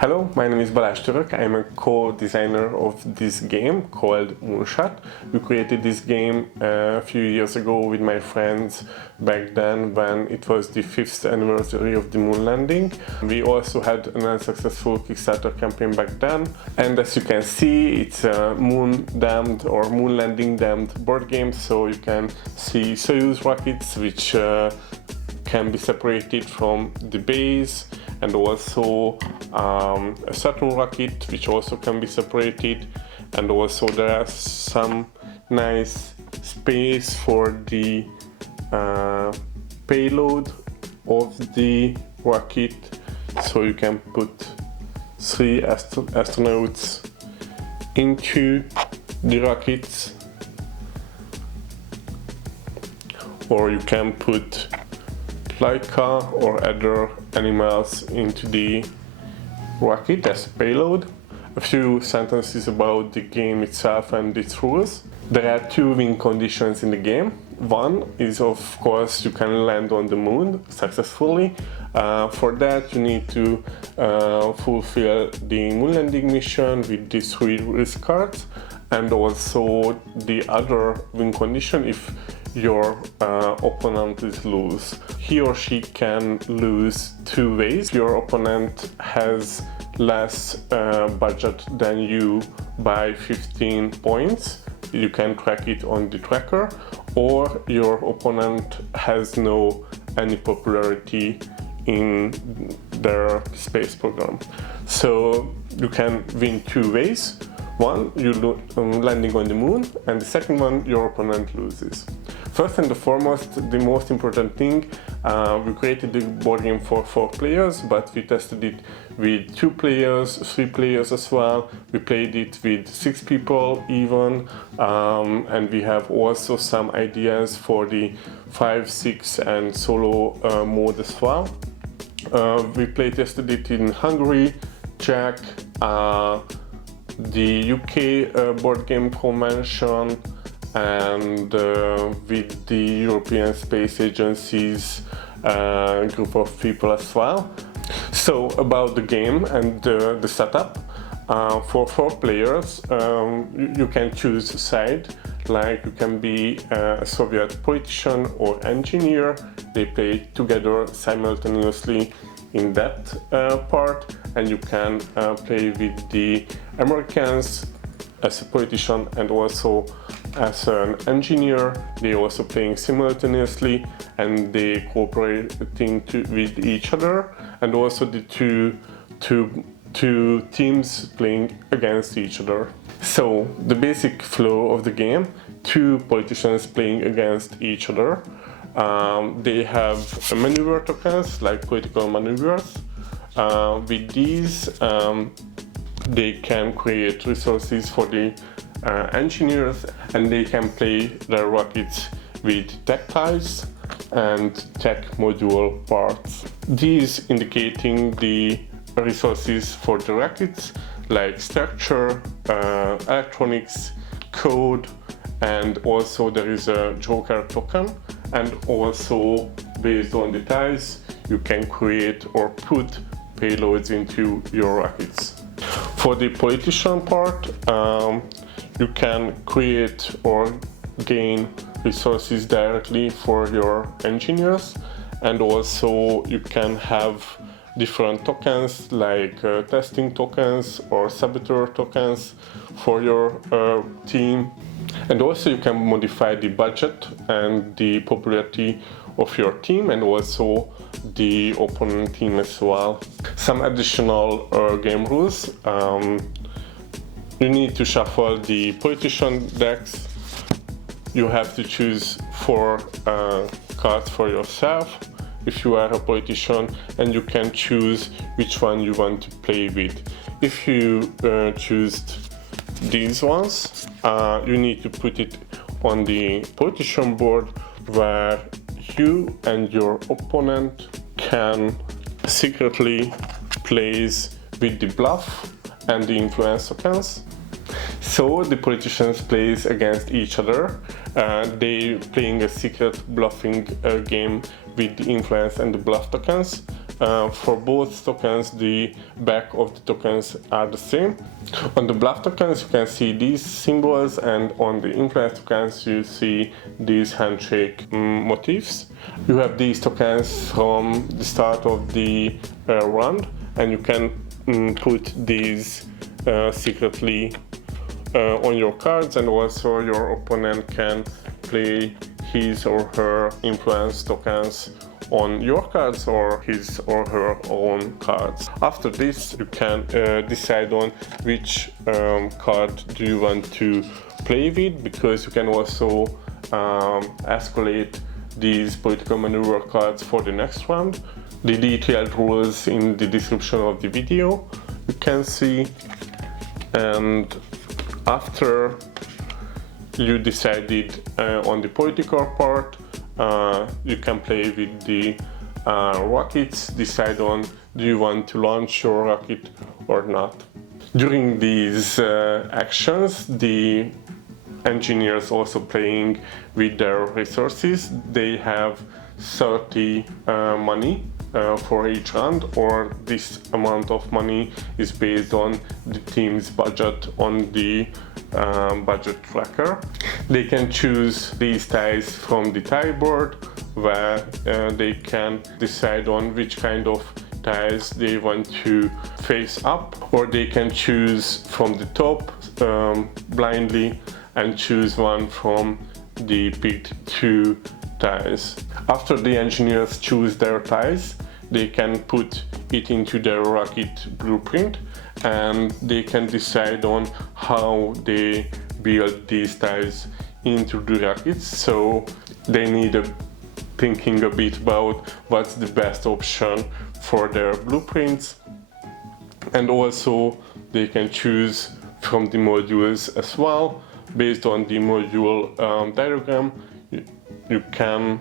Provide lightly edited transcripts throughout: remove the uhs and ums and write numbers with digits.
Hello, my name is Balázs Török. I'm a co-designer of this game called Moonshot. We created this game a few years ago with my friends back then when it was the 5th anniversary of the moon landing. We also had an unsuccessful Kickstarter campaign back then, and as you can see, it's a moon-damned or moon landing-damned board game, so you can see Soyuz rockets which can be separated from the base, and also a Saturn rocket which also can be separated, and also there are some nice space for the payload of the rocket, so you can put 3 astronauts into the rockets, or you can put Laika or other animals into the rocket as a payload. A few sentences about the game itself and its rules. There are 2 win conditions in the game. One is, of course, you can land on the moon successfully. For that you need to fulfill the moon landing mission with these 3 risk cards, and also the other win condition if your opponent is lose. He or she can lose 2 ways. If your opponent has less budget than you by 15 points, you can track it on the tracker, or your opponent has any popularity in their space program. So you can win 2 ways. One, you landing on the moon, and the second one, your opponent loses. First and foremost, the most important thing, we created the board game for 4 players, but we tested it with 2 players, 3 players as well. We played it with 6 people even, and we have also some ideas for the 5, 6 and solo mode as well. We playtested it in Hungary, Czech, the UK board game convention, and with the European Space Agency's group of people as well. So about the game and the setup, for 4 players you can choose a side, like you can be a Soviet politician or engineer. They play together simultaneously in that part, and you can play with the Americans as a politician and also as an engineer. They also playing simultaneously, and they cooperating with each other, and also the two teams playing against each other. So the basic flow of the game: 2 politicians playing against each other. They have maneuver tokens, like political maneuvers. With these they can create resources for the engineers, and they can play their rockets with tech tiles and tech module parts. These indicating the resources for the rockets, like structure, electronics, code, and also there is a Joker token, and also based on the tiles you can create or put payloads into your rockets. For the politician part, you can create or gain resources directly for your engineers, and also you can have different tokens like testing tokens or saboteur tokens for your team, and also you can modify the budget and the popularity of your team, and also the opponent team as well. Some additional game rules: you need to shuffle the politician decks. You have to choose 4 cards for yourself if you are a politician, and you can choose which one you want to play with. If you choose these ones, you need to put it on the politician board, where you and your opponent can secretly place with the bluff and the influence tokens. So the politicians plays against each other. They playing a secret bluffing game with the influence and the bluff tokens. for both tokens, the back of the tokens are the same. On the bluff tokens, you can see these symbols, and on the influence tokens, you see these handshake motifs. You have these tokens from the start of the round, and you can put these secretly on your cards, and also your opponent can play his or her influence tokens on your cards or his or her own cards. After this, you can decide on which card do you want to play with, because you can also escalate these political maneuver cards for the next round. The detailed rules in the description of the video you can see, and after you decided on the political part, you can play with the rockets, decide on do you want to launch your rocket or not. During these actions, the engineers also playing with their resources. They have 30 money for each round, or this amount of money is based on the team's budget on the budget tracker. They can choose these tiles from the tile board, where they can decide on which kind of tiles they want to face up, or they can choose from the top blindly and choose one from the picked 2 tiles. After the engineers choose their tiles, they can put it into their rocket blueprint, and they can decide on how they build these tiles into the rockets. So they need thinking a bit about what's the best option for their blueprints, and also they can choose from the modules as well. Based on the module diagram, you can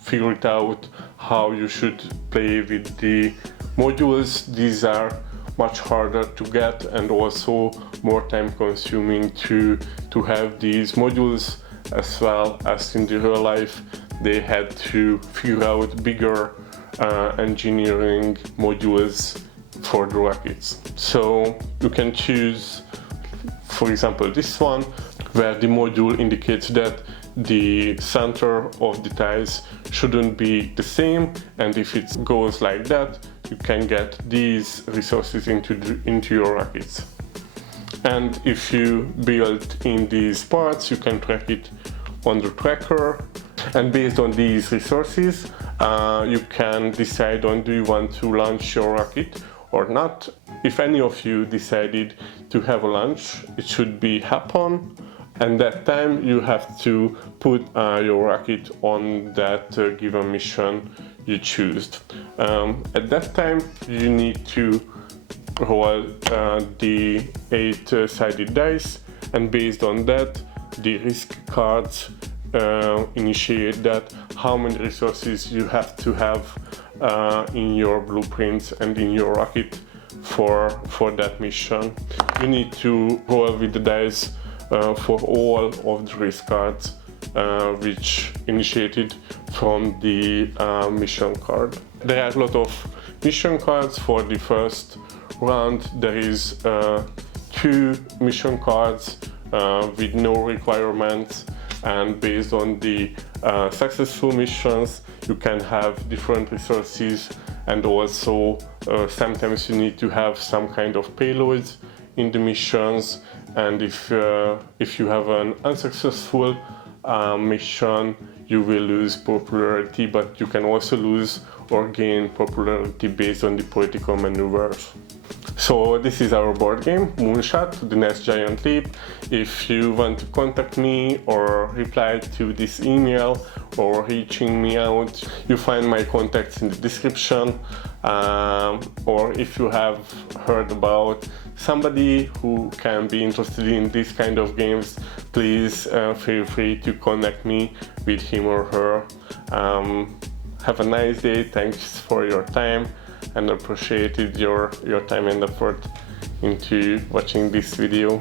figure it out how you should play with the modules. These are much harder to get and also more time consuming to have these modules, as well as in the real life they had to figure out bigger engineering modules for the rockets. So you can choose, for example, this one, where the module indicates that the center of the tiles shouldn't be the same, and if it goes like that, you can get these resources into your rockets. And if you build in these parts, you can track it on the tracker, and based on these resources you can decide on do you want to launch your rocket or not. If any of you decided to have a launch, it should be happen, and that time you have to put your rocket on that given mission you choose. At that time you need to roll the 8-sided dice, and based on that the risk cards initiate that how many resources you have to have in your blueprints and in your rocket for that mission. You need to roll with the dice for all of the risk cards which initiated from the mission card. There are a lot of mission cards for the first round. There is 2 mission cards with no requirements, and based on the successful missions you can have different resources, and also sometimes you need to have some kind of payloads in the missions. And if you have an unsuccessful mission, you will lose popularity, but you can also lose or gain popularity based on the political maneuvers. So this is our board game, Moonshot, The Next Giant Leap. If you want to contact me or reply to this email or reaching me out, you find my contacts in the description. Or if you have heard about somebody who can be interested in this kind of games, please feel free to connect me with him or her. Have a nice day, thanks for your time, and appreciated your time and effort into watching this video.